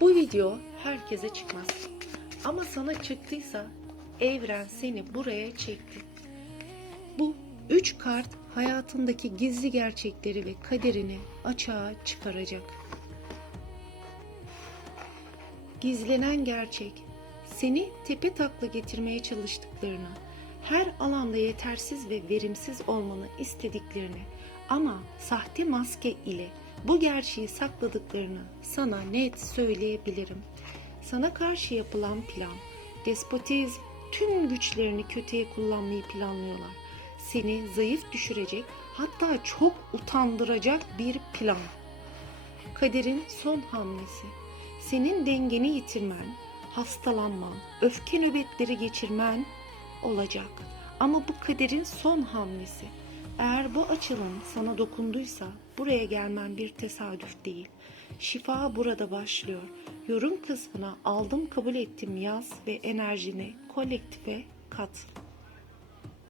Bu video herkese çıkmaz. Ama sana çıktıysa evren seni buraya çekti. Bu üç kart hayatındaki gizli gerçekleri ve kaderini açığa çıkaracak. Gizlenen gerçek, seni tepe takla getirmeye çalıştıklarını, her alanda yetersiz ve verimsiz olmanı istediklerini ama sahte maske ile bu gerçeği sakladıklarını sana net söyleyebilirim. Sana karşı yapılan plan, despotizm, tüm güçlerini kötüye kullanmayı planlıyorlar. Seni zayıf düşürecek, hatta çok utandıracak bir plan. Kaderin son hamlesi. Senin dengeni yitirmen, hastalanman, öfke nöbetleri geçirmen olacak. Ama bu kaderin son hamlesi. Eğer bu açılım sana dokunduysa buraya gelmen bir tesadüf değil. Şifa burada başlıyor. Yorum kısmına aldım kabul ettim yaz ve enerjini kolektife kat.